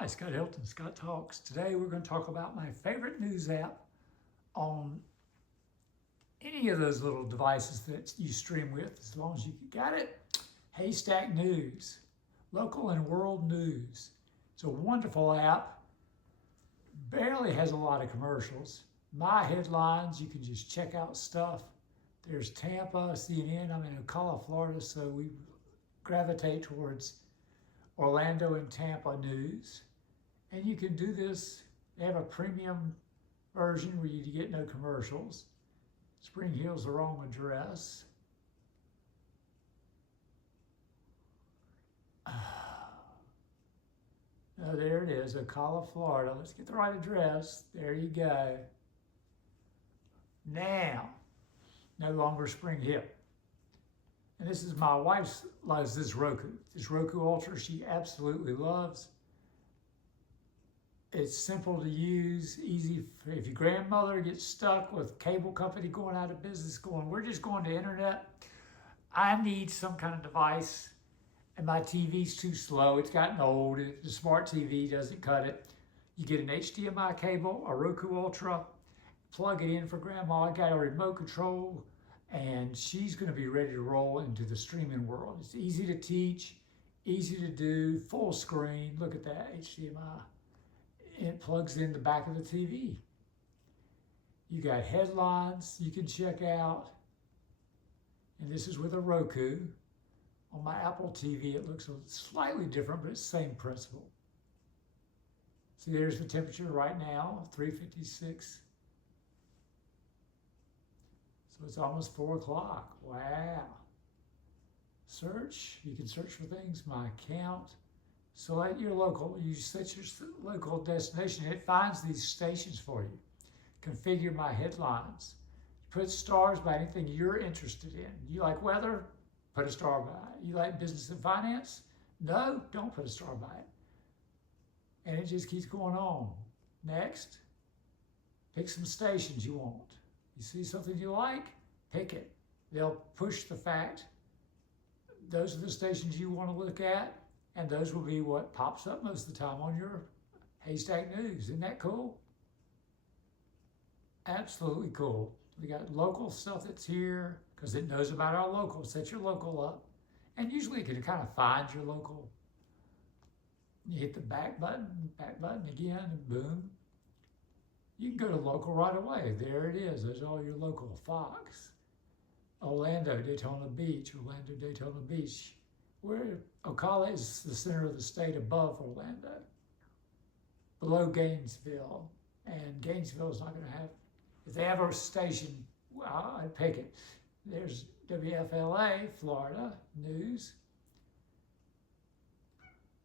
Hi, Scott Hilton, Scott Talks. Today we're going to talk about my favorite news app on any of those little devices that you stream with, as long as you got it. HAYSTACK News, local and world news. It's a wonderful app. Barely has a lot of commercials. My headlines, you can just check out stuff. There's Tampa, CNN. I'm in Ocala, Florida, so we gravitate towards Orlando and Tampa news. And you can do this. They have a premium version where you get no commercials. Spring Hill's the wrong address. Oh, there it is, Ocala, Florida. Let's get the right address. There you go. Now, no longer Spring Hill. And this is my wife loves this Roku. This Roku Ultra she absolutely loves. It's simple to use, easy. If your grandmother gets stuck with cable company going out of business, we're just going to internet. I need some kind of device, and my TV's too slow. It's gotten old. The smart TV doesn't cut it. You get an HDMI cable, a Roku Ultra, plug it in for grandma. I got a remote control, and she's going to be ready to roll into the streaming world. It's easy to teach, easy to do, full screen. Look at that HDMI. It plugs in the back of the TV. You got headlines you can check out. And this is with a Roku. On my Apple TV, it looks slightly different, but it's the same principle. See, there's the temperature right now, 3:56. So it's almost 4 o'clock. Wow. Search, you can search for things, my account. Select your local, you set your local destination. It finds these stations for you. Configure my headlines. Put stars by anything you're interested in. You like weather? Put a star by it. You like business and finance? No, don't put a star by it. And it just keeps going on. Next, pick some stations you want. You see something you like? Pick it. They'll push the fact. Those are the stations you want to look at. And those will be what pops up most of the time on your HAYSTACK News. Isn't that cool? Absolutely cool. We got local stuff that's here because it knows about our local. Set your local up. And usually you can kind of find your local. You hit the back button again, and boom. You can go to local right away. There it is. There's all your local. Fox, Orlando, Daytona Beach, where Ocala is the center of the state above Orlando, below Gainesville. And Gainesville is not going to have, if they have a station, well, I'd pick it. There's WFLA, Florida News,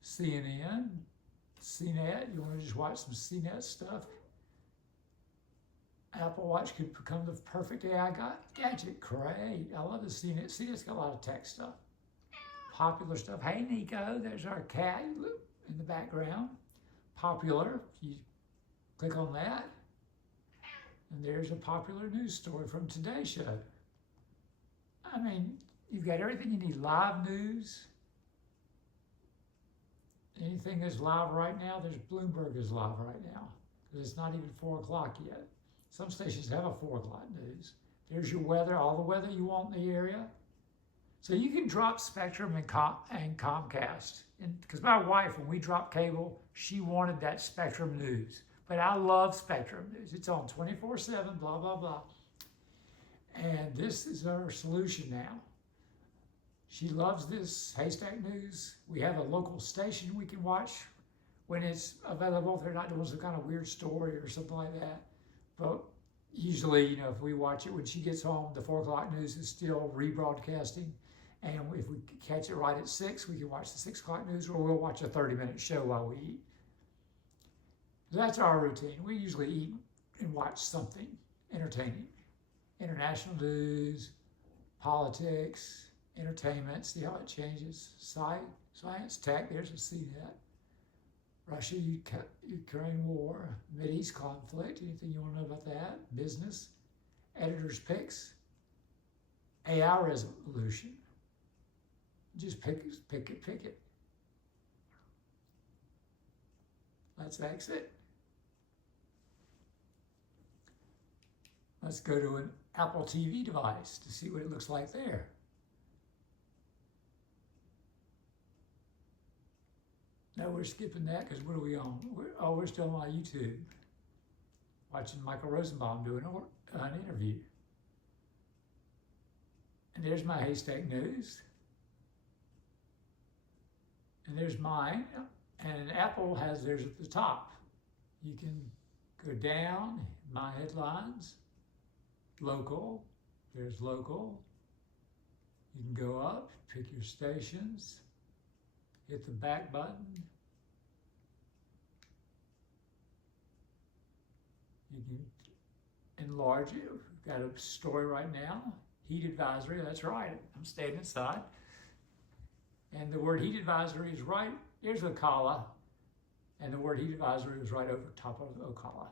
CNN, CNET, you want to just watch some CNET stuff. Apple Watch could become the perfect AI gadget. Great. I love the CNET. CNET's got a lot of tech stuff. Popular stuff. Hey, Nico, there's our cat in the background. Popular. You click on that. And there's a popular news story from Today's Show. I mean, you've got everything you need. Live news. Anything that's live right now, there's Bloomberg is live right now. Because it's not even 4 o'clock yet. Some stations have a 4 o'clock news. There's your weather, all the weather you want in the area. So you can drop Spectrum and Comcast. Because my wife, when we dropped cable, she wanted that Spectrum news. But I love Spectrum news. It's on 24/7, blah, blah, blah. And this is our solution now. She loves this HAYSTACK News. We have a local station we can watch when it's available. If they're not doing some kind of weird story or something like that. But usually, if we watch it when she gets home, the 4 o'clock news is still rebroadcasting. And if we catch it right at 6, we can watch the 6 o'clock news, or we'll watch a 30-minute show while we eat. That's our routine. We usually eat and watch something entertaining. International news, politics, entertainment, see how it changes. Science, tech, there's a CNET. Russia-Ukraine war, Mideast conflict, anything you want to know about that? Business, editor's picks, AI resolution. Just pick it. Let's exit. Let's go to an Apple TV device to see what it looks like there. No, we're skipping that because what are we on? We're still on YouTube, watching Michael Rosenbaum doing an interview. And there's my Haystack News. And there's mine. And Apple has theirs at the top. You can go down, my headlines, local, there's local. You can go up, pick your stations, hit the back button. You can enlarge it. We've got a story right now, heat advisory, that's right, I'm staying inside. And the word heat advisory is right, here's Ocala, and the word heat advisory is right over top of Ocala.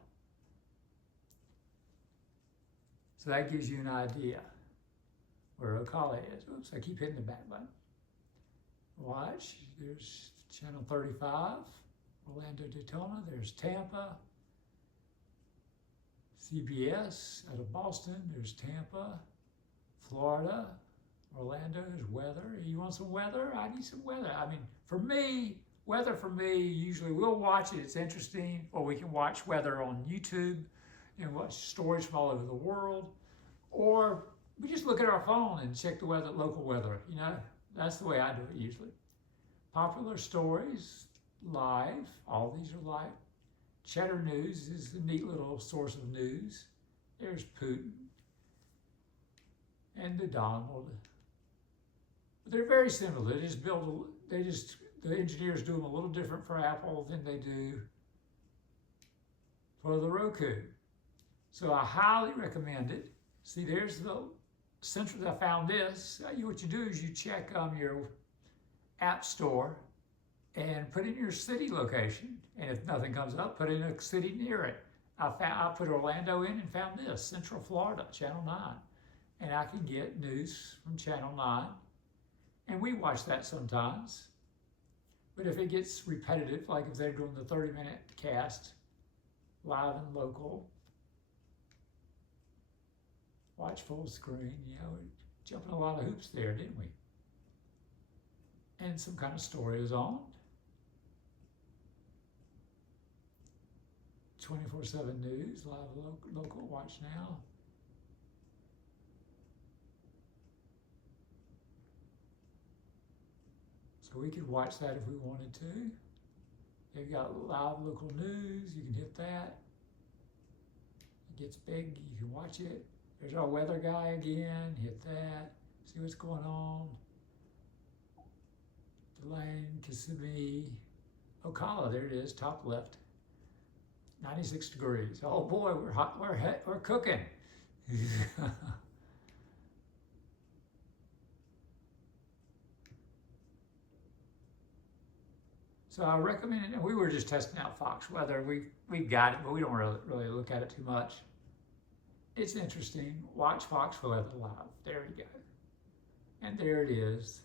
So that gives you an idea where Ocala is. Oops, I keep hitting the back button. Watch, there's channel 35, Orlando, Daytona, there's Tampa, CBS out of Boston, there's Tampa, Florida, Orlando, there's weather. You want some weather? I need some weather. I mean, for me, weather for me, usually we'll watch it, it's interesting, or we can watch weather on YouTube and watch stories from all over the world, or we just look at our phone and check the weather, local weather, you know? That's the way I do it usually. Popular stories, live, all these are live. Cheddar News is a neat little source of news. There's Putin and the Donald. They're very similar. The engineers do them a little different for Apple than they do for the Roku. So I highly recommend it. See, there's the central, I found this. What you do is you check your app store and put in your city location. And if nothing comes up, put in a city near it. I put Orlando in and found this, Central Florida, Channel 9. And I can get news from Channel 9. And we watch that sometimes. But if it gets repetitive, like if they're doing the 30-minute cast, live and local, watch full screen, you know, we're jumping a lot of hoops there, didn't we? And some kind of story is on. 24/7 news, live local, watch now. So we could watch that if we wanted to. They've got live local news, you can hit that. It gets big, you can watch it. There's our weather guy again, hit that, see what's going on. Delane, Kissimmee, Ocala, there it is, top left. 96 degrees. Oh boy, we're hot, we're cooking. So I recommend it, and we were just testing out Fox weather. We've got it, but we don't really look at it too much. It's interesting. Watch Fox weather live. There you go. And there it is.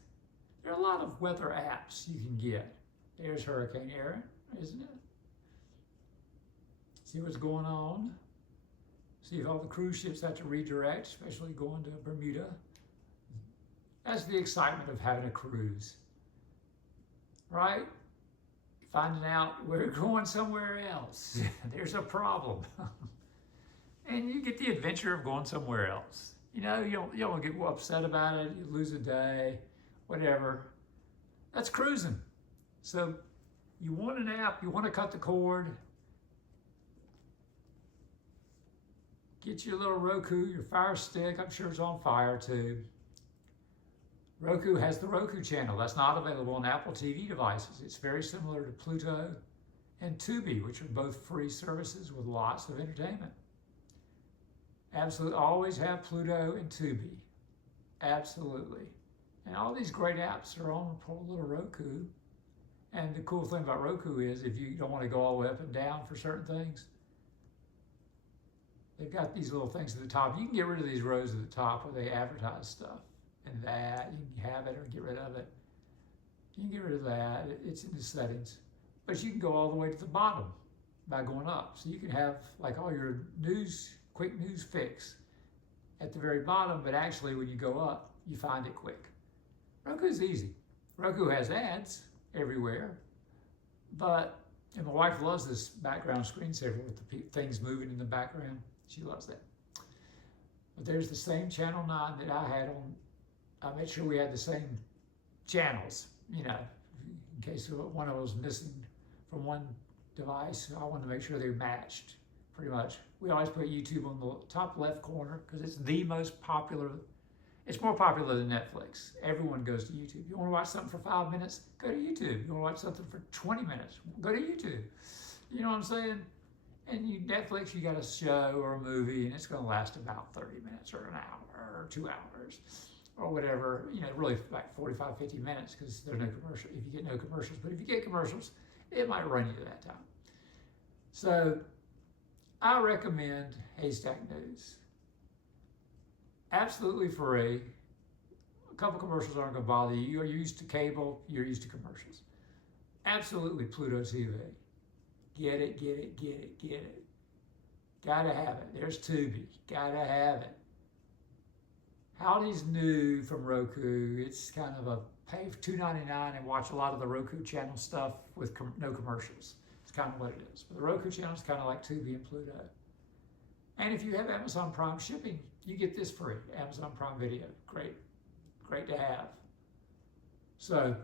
There are a lot of weather apps you can get. There's Hurricane Erin, isn't it? See what's going on. See if all the cruise ships have to redirect, especially going to Bermuda. That's the excitement of having a cruise, right? Finding out we're going somewhere else. There's a problem. And you get the adventure of going somewhere else. You know, you don't get upset about it, you lose a day, whatever. That's cruising. So you want an app, you want to cut the cord, get your little Roku, your Fire Stick, I'm sure it's on fire too. Roku has the Roku channel. That's not available on Apple TV devices. It's very similar to Pluto and Tubi, which are both free services with lots of entertainment. Absolutely, always have Pluto and Tubi. Absolutely. And all these great apps are on poor little Roku. And the cool thing about Roku is if you don't want to go all the way up and down for certain things, they've got these little things at the top. You can get rid of these rows at the top where they advertise stuff. And that, you can have it or get rid of it. You can get rid of that, it's in the settings. but you can go all the way to the bottom by going up. So you can have like all your news, quick news fix at the very bottom, but actually when you go up, you find it quick. Roku's easy. Roku has ads everywhere, and my wife loves this background screensaver with the things moving in the background. She loves that. But there's the same channel 9 that I had on. I made sure we had the same channels, you know, in case one of them was missing from one device. I wanted to make sure they matched pretty much. We always put YouTube on the top left corner because it's the most popular. It's more popular than Netflix. Everyone goes to YouTube. You want to watch something for 5 minutes? Go to YouTube. You want to watch something for 20 minutes? Go to YouTube. You know what I'm saying? And Netflix, you got a show or a movie, and it's going to last about 30 minutes or an hour or 2 hours or whatever. You know, really like 45, 50 minutes because there's no commercial. If you get no commercials, but if you get commercials, it might run you that time. So I recommend HAYSTACK News. Absolutely free. A couple commercials aren't going to bother you. You're used to cable. You're used to commercials. Absolutely Pluto TV. Get it, get it, get it, get it. Gotta have it. There's Tubi. Gotta have it. Howdy's new from Roku. It's kind of a pay for $2.99 and watch a lot of the Roku channel stuff with no commercials. It's kind of what it is. But the Roku channel is kind of like Tubi and Pluto. And if you have Amazon Prime shipping, you get this free, Amazon Prime Video. Great, great to have. So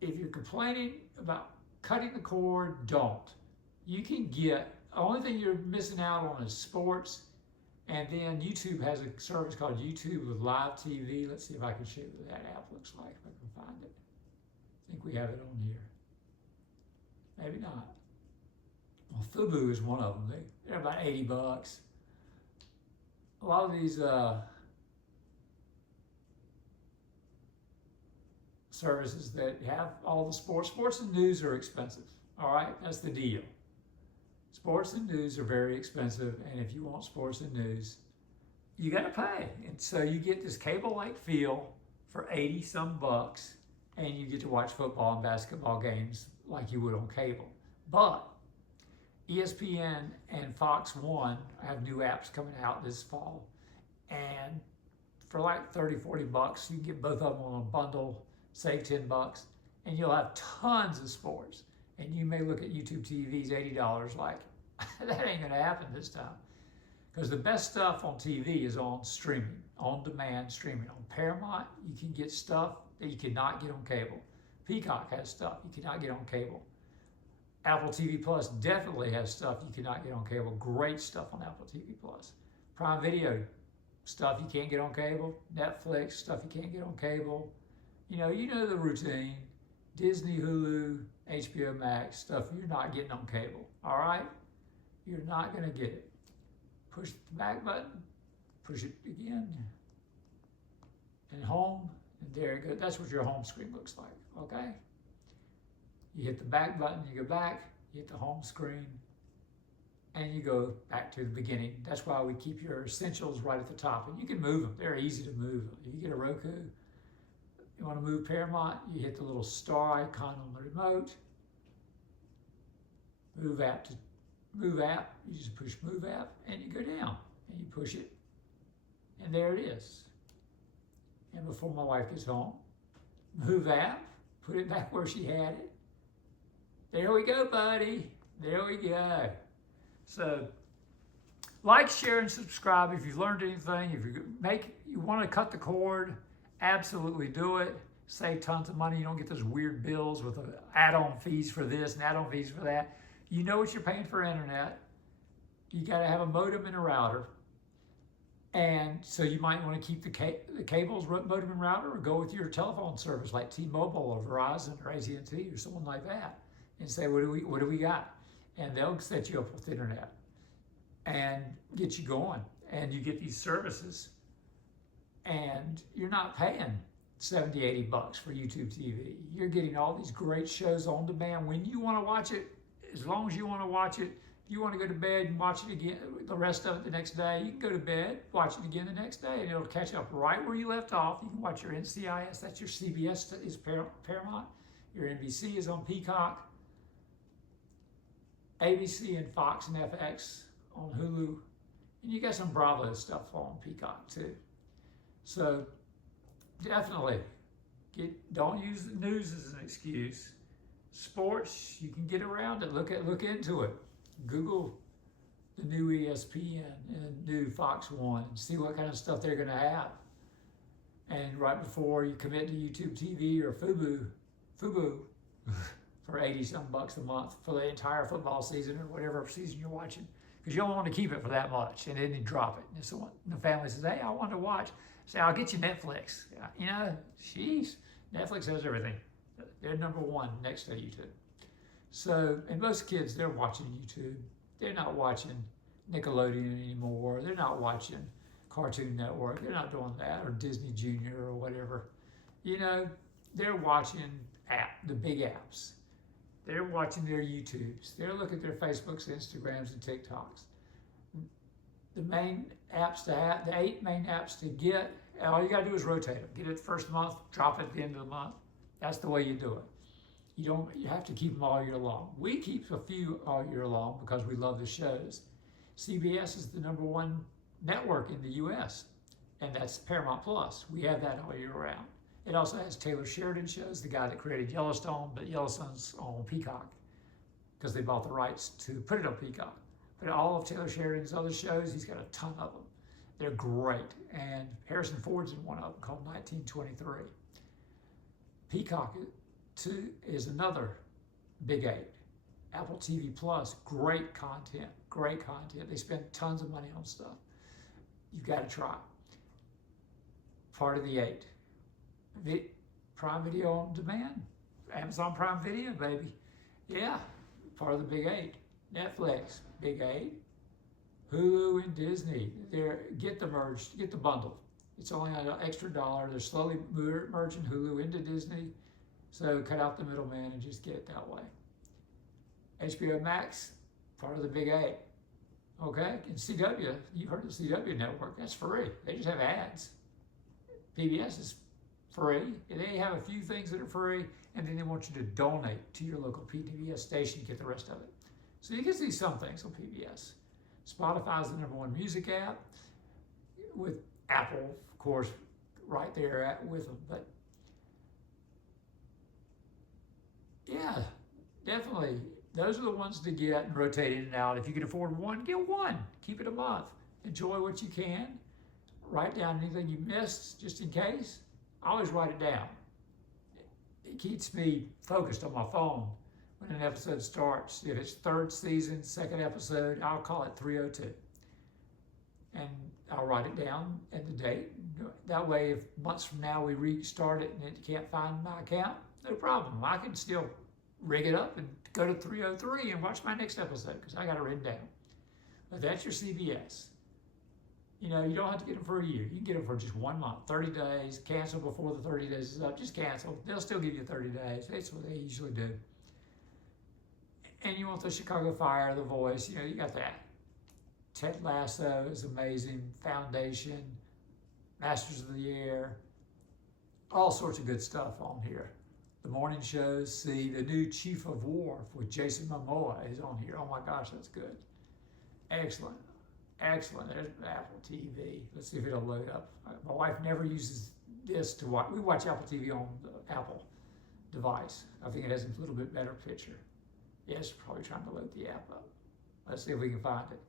if you're complaining about cutting the cord, don't. You can get, the only thing you're missing out on is sports, and then YouTube has a service called YouTube with live TV. Let's see if I can show you what that app looks like, if I can find it. I think we have it on here. Maybe not. Well, Fubu is one of them. They're about $80. A lot of these services that have all the sports and news are expensive. All right, that's the deal. Sports and news are very expensive, and if you want sports and news, you got to pay. And so you get this cable-like feel for 80 some bucks, and you get to watch football and basketball games like you would on cable. But ESPN and Fox One have new apps coming out this fall, and for like 30, 40 bucks, you can get both of them on a bundle, save 10 bucks, and you'll have tons of sports. And you may look at YouTube TV's $80 like, that ain't gonna happen this time. Because the best stuff on TV is on streaming, on demand streaming. On Paramount, you can get stuff that you cannot get on cable. Peacock has stuff you cannot get on cable. Apple TV Plus definitely has stuff you cannot get on cable. Great stuff on Apple TV Plus. Prime Video, stuff you can't get on cable. Netflix, stuff you can't get on cable. You know the routine. Disney, Hulu, HBO Max, stuff you're not getting on cable, all right? You're not gonna get it. Push the back button, push it again, and home, and there you go. That's what your home screen looks like, okay? You hit the back button, you go back, you hit the home screen, and you go back to the beginning. That's why we keep your essentials right at the top, and you can move them. They're easy to move. If you get a Roku, you want to move Paramount, you hit the little star icon on the remote. Move app, you just push move app, and you go down, and you push it, and there it is. And before my wife gets home, move app, put it back where she had it. There we go, buddy. There we go. So, like, share, and subscribe if you've learned anything. If you want to cut the cord, absolutely do it. Save tons of money. You don't get those weird bills with add-on fees for this and add-on fees for that. You know what you're paying for internet. You got to have a modem and a router. And so you might want to keep the cables, modem and router, or go with your telephone service like T-Mobile or Verizon or AT&T or someone like that, and say, what do we got? And they'll set you up with internet and get you going. And you get these services, and you're not paying 70, 80 bucks for YouTube TV. You're getting all these great shows on demand when you want to watch it, as long as you want to watch it. If you want to go to bed and watch it again, the rest of it the next day, you can go to bed, watch it again the next day, and it'll catch up right where you left off. You can watch your NCIS, that's your CBS is Paramount. Your NBC is on Peacock. ABC and Fox and FX on Hulu. And you got some Bravo stuff on Peacock too. So definitely don't use the news as an excuse. Sports, you can get around it. Look into it. Google the new ESPN and new Fox One and see what kind of stuff they're going to have. And right before you commit to YouTube TV or Fubo for 80-some bucks a month for the entire football season or whatever season you're watching, because you don't want to keep it for that much and then you drop it. And so the family says, "Hey, I want to watch." Say, "I'll get you Netflix." You know, jeez, Netflix has everything. They're number one next to YouTube. So, and most kids, they're watching YouTube. They're not watching Nickelodeon anymore. They're not watching Cartoon Network. They're not doing that, or Disney Junior or whatever. You know, they're watching the big apps. They're watching their YouTubes. They're looking at their Facebooks, Instagrams, and TikToks. The main apps to have, the 8 main apps to get, all you got to do is rotate them. Get it the first month, drop it at the end of the month. That's the way you do it. You have to keep them all year long. We keep a few all year long because we love the shows. CBS is the #1 network in the US, and that's Paramount Plus. We have that all year round. It also has Taylor Sheridan shows, the guy that created Yellowstone, but Yellowstone's on Peacock because they bought the rights to put it on Peacock. But all of Taylor Sheridan's other shows, he's got a ton of them. They're great, and Harrison Ford's in one of them called 1923. Peacock is another big 8. Apple TV Plus, great content. They spend tons of money on stuff. You've got to try. Part of the 8. Prime Video on Demand. Amazon Prime Video, baby. Yeah, part of the big 8. Netflix, big 8. Hulu and Disney. Get the bundle. It's only an extra $1. They're slowly merging Hulu into Disney. So cut out the middleman and just get it that way. HBO Max, part of the big 8. Okay, and CW, you've heard of the CW network, that's free. They just have ads. PBS is free. They have a few things that are free, and then they want you to donate to your local PBS station to get the rest of it. So you can see some things on PBS. Spotify is the #1 music app, with Apple, of course, right there with them. But yeah, definitely. Those are the ones to get and rotate in and out. If you can afford one, get one. Keep it a month. Enjoy what you can. Write down anything you missed, just in case. I always write it down. It keeps me focused on my phone when an episode starts. If it's 3rd season, 2nd episode, I'll call it 302. And I'll write it down and the date. That way, if months from now we restart it and it can't find my account, no problem. I can still rig it up and go to 303 and watch my next episode because I got it written down. But that's your CBS. You know, you don't have to get them for a year. You can get them for just 1 month, 30 days, cancel before the 30 days is up. Just cancel. They'll still give you 30 days. That's what they usually do. And you want the Chicago Fire, The Voice, you know, you got that. Ted Lasso is amazing. Foundation, Masters of the Air, all sorts of good stuff on here. The morning shows, see, the new Chief of War with Jason Momoa is on here. Oh my gosh, that's good. Excellent. Excellent. There's Apple TV. Let's see if it'll load up. My wife never uses this to watch. We watch Apple TV on the Apple device. I think it has a little bit better picture. Yes, probably trying to load the app up. Let's see if we can find it.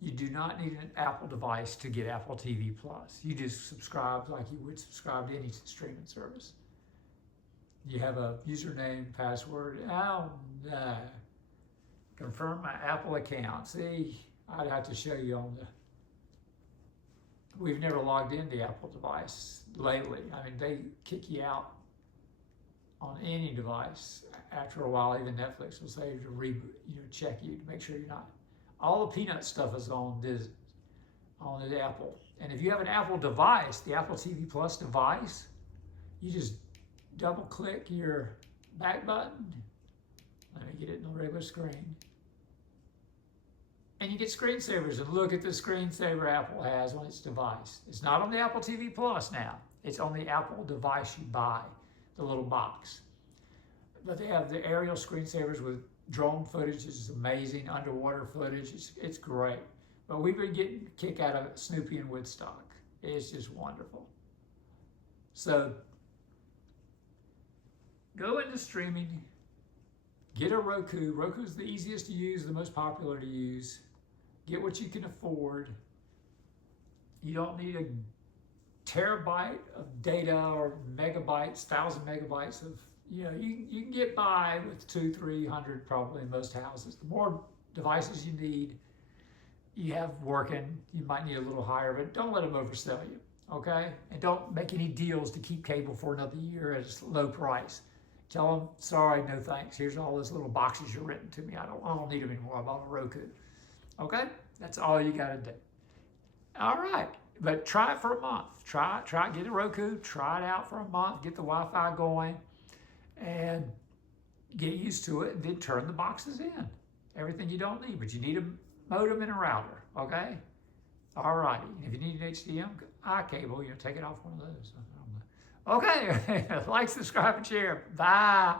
You do not need an Apple device to get Apple TV Plus. You just subscribe like you would subscribe to any streaming service. You have a username, password. Oh, no. Confirm my Apple account. See, I'd have to show you on the... We've never logged in the Apple device lately. I mean, they kick you out on any device. After a while, even Netflix will say to reboot, check you to make sure you're not. All the Peanut stuff is on the Apple. And if you have an Apple device, the Apple TV Plus device, you just double click your back button. Let me get it in the regular screen. And you get screensavers, and look at the screensaver Apple has on its device. It's not on the Apple TV Plus now. It's on the Apple device you buy, the little box. But they have the aerial screensavers with Drone footage is amazing. Underwater footage, it's great. But we've been getting a kick out of Snoopy and Woodstock. It's just wonderful. So go into streaming, get a Roku. Roku's the easiest to use, the most popular to use. Get what you can afford. You don't need a terabyte of data or megabytes, 1,000 megabytes of, you can get by with 200-300 probably in most houses. The more devices you have working, you might need a little higher, but don't let them oversell you, okay? And don't make any deals to keep cable for another year at a low price. Tell them, sorry, no thanks. Here's all those little boxes you're renting to me. I don't need them anymore. I bought a Roku. Okay? That's all you got to do. All right. But try it for a month. Try it, get a Roku, try it out for a month, get the Wi-Fi going, and get used to it, and then turn the boxes in. Everything you don't need, but you need a modem and a router, okay? All righty. If you need an HDMI cable, take it off one of those. Okay. Like, subscribe, and share. Bye.